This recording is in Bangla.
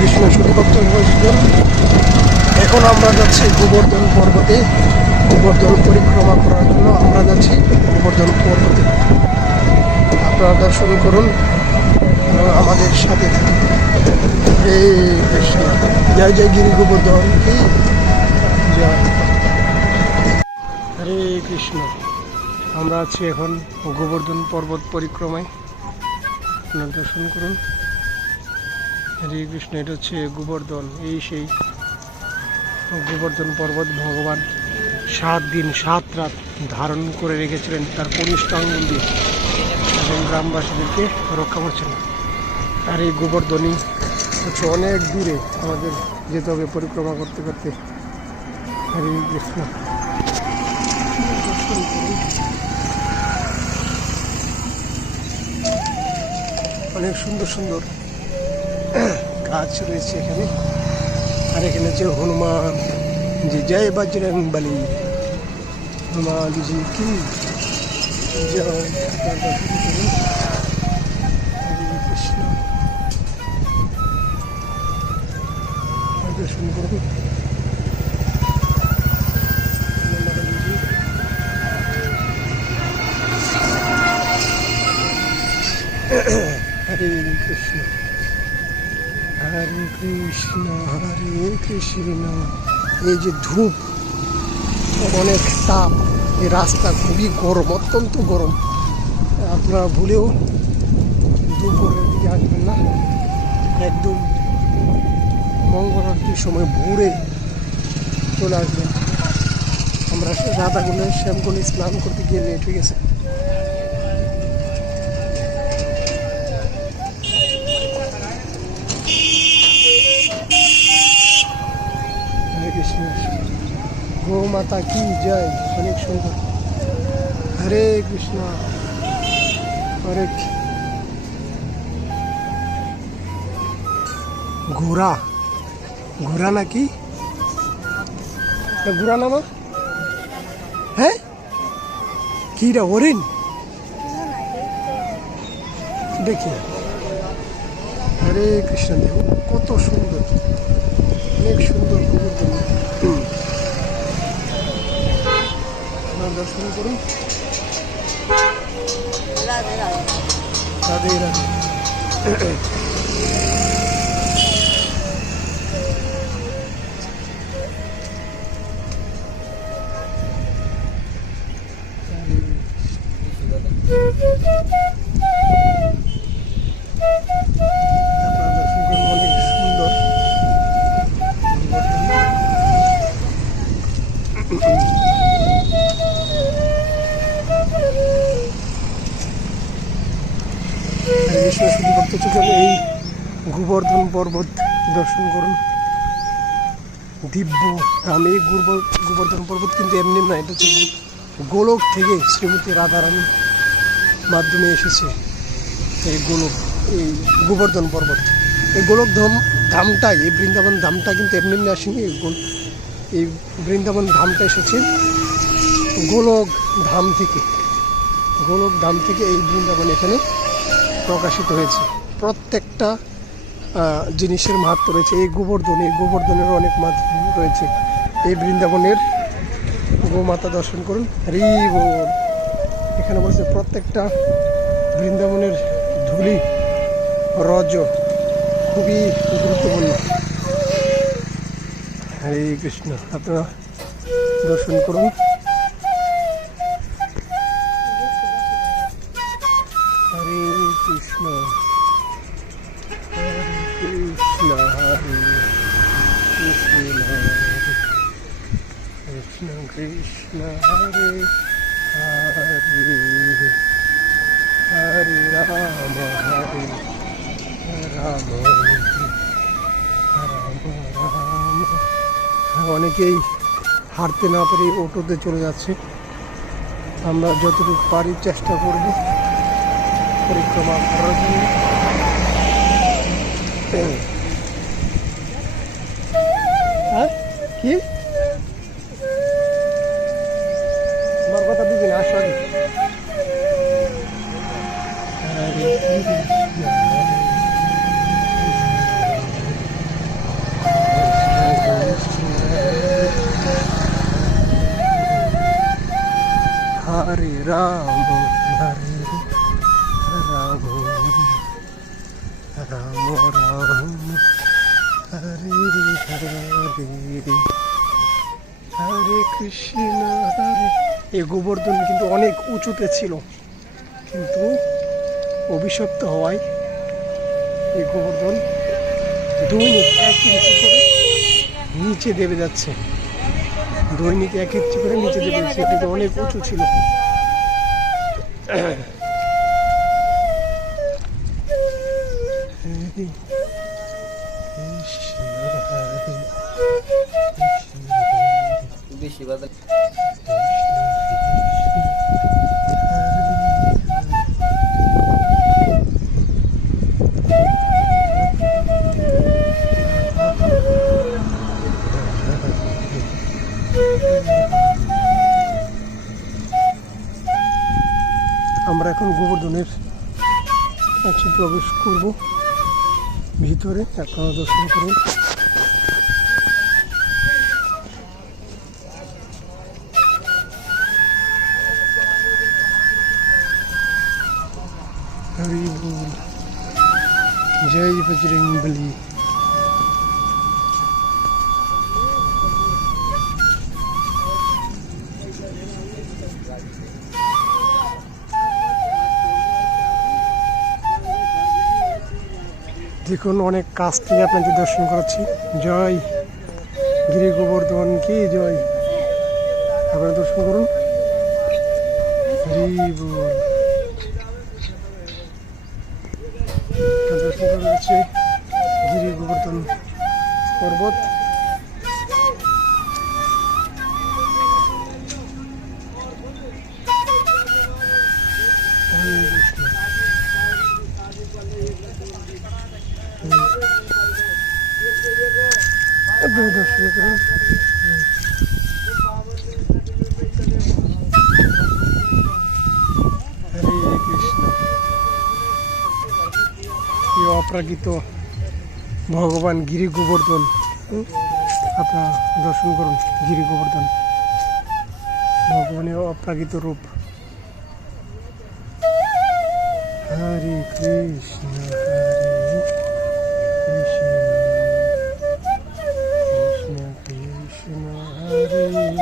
কৃষ্ণ সুবিভক্ত হয়েছিলেন এখন আমরা যাচ্ছি গোবর্ধন পর্বতে। গোবর্ধন পরিক্রমা করার জন্য আমরা যাচ্ছি গোবর্ধন পর্বতে। আপনারা দর্শন করুন আমাদের সাথে হরে কৃষ্ণ। জয় জয় গিরি গোবর্ধন। কি? হরে কৃষ্ণ। আমরা আছি এখন গোবর্ধন পর্বত পরিক্রমায়। আপনারা দর্শন করুন। হরে কৃষ্ণ এটা হচ্ছে গোবর্ধন। এই সেই গোবর্ধন পর্বত ভগবান সাত দিন, সাত রাত ধারণ করে রেখেছিলেন তার কনিষ্ঠ আঙ্গুল দিয়ে এবং গ্রামবাসীদেরকে রক্ষা করছেন। আর এই গোবর্ধনই হচ্ছে অনেক দূরে আমাদের যেতে হবে পরিক্রমা করতে করতে। হরে কৃষ্ণ অনেক সুন্দর সুন্দর। গাছ রয়েছে এখানে। আর এখানে হচ্ছে হনুমান জি জয় বাজরং বলি। হনুমান জি কি? জয়। হরে কৃষ্ণ হরে কৃষ্ণ। এই যে ধূপ, অনেক তাপ, এই রাস্তা খুবই গরম, অত্যন্ত গরম। আপনারা ভুলেও দুপুরের দিকে আসবেন না। একদম মঙ্গল আরতির সময় ভোরে চলে আসবেন। আমরা রাধাগুলো শ্যামগুলো স্নান করতে গিয়ে লেট হয়ে গেছে। মাতা কি জয়, অনেক সুন্দর। হরে কৃষ্ণ, হরে ঘোড়া ঘোড়া নাকি? ঘোড়া নামা হ্যাঁ? কিরা হরিণ? দেখি। হরে কৃষ্ণ দেব, কত সুন্দর। অনেক সুন্দর আপনারা দর্শন করুন। রাধে রাধে। গোবর্ধন পর্বত দর্শন করুন। দিব্য ধাম এই গোবর- গোবর্ধন পর্বত কিন্তু এমনি না এটা হচ্ছে গোলক থেকে শ্রীমতী রাধারানীর মাধ্যমে এসেছে এই গোলক, এই গোবর্ধন পর্বত। এই গোলক ধাম, ধামটা, এই বৃন্দাবন ধামটা কিন্তু এমনি এমনি আসেনি, এই গোল- এই বৃন্দাবন ধামটা এসেছে গোলক ধাম থেকে। গোলক ধাম থেকে এই বৃন্দাবন এখানে প্রকাশিত হয়েছে। প্রত্যেকটা জিনিসের মাহাত্ম রয়েছে। এই গোবর্ধন এই গোবর্ধনের অনেক মাহাত্ম রয়েছে। এই বৃন্দাবনের গোমাতা দর্শন করুন। হরি বল এখানে বলছে, প্রত্যেকটা বৃন্দাবনের ধুলি, রজ খুবই গুরুত্বপূর্ণ। হরে কৃষ্ণ। আপনারা দর্শন করুন। কৃষ্ণ কৃষ্ণ কৃষ্ণ হরে রাম অনেকেই হাঁটতে না পেরে অটোতে চলে যাচ্ছে। আমরা যতটুকু পারি চেষ্টা করব। পরিক্রমা করার জন্য। কি? আমার কথা বুঝি না আসো আগে। হরে রাম হরে রাম রাম রাম। হরে কৃষ্ণ, হরে। এই গোবর্ধন কিন্তু অনেক উঁচুতে ছিল। কিন্তু অভিশপ্ত হওয়ায় এই গোবর্ধন দৈনিক এক ইঞ্চি করে নিচে দেবে যাচ্ছে। দৈনিক এক ইঞ্চি করে নিচে দেবে যাচ্ছে কিন্তু অনেক উঁচু ছিল। হরে কৃষ্ণ হরে বেশি বাজার আমরা এখন গোবর্ধনের কাছে প্রবেশ করব ভিতরে আপনারা দর্শন করুন জয় বজরং বলি দেখুন, অনেক কাছ থেকে আপনাদের দর্শন করাচ্ছি। জয় গিরি গোবর্ধন কি? জয়। আপনারা দর্শন করুন। হরি অপ্রাকৃত ভগবান গিরি গোবর্ধন? আপনারা দর্শন করুন, গিরি গোবর্ধন। ভগবানের অপ্রাকৃত রূপ। হরে কৃষ্ণ হরে কৃষ্ণ। Yolları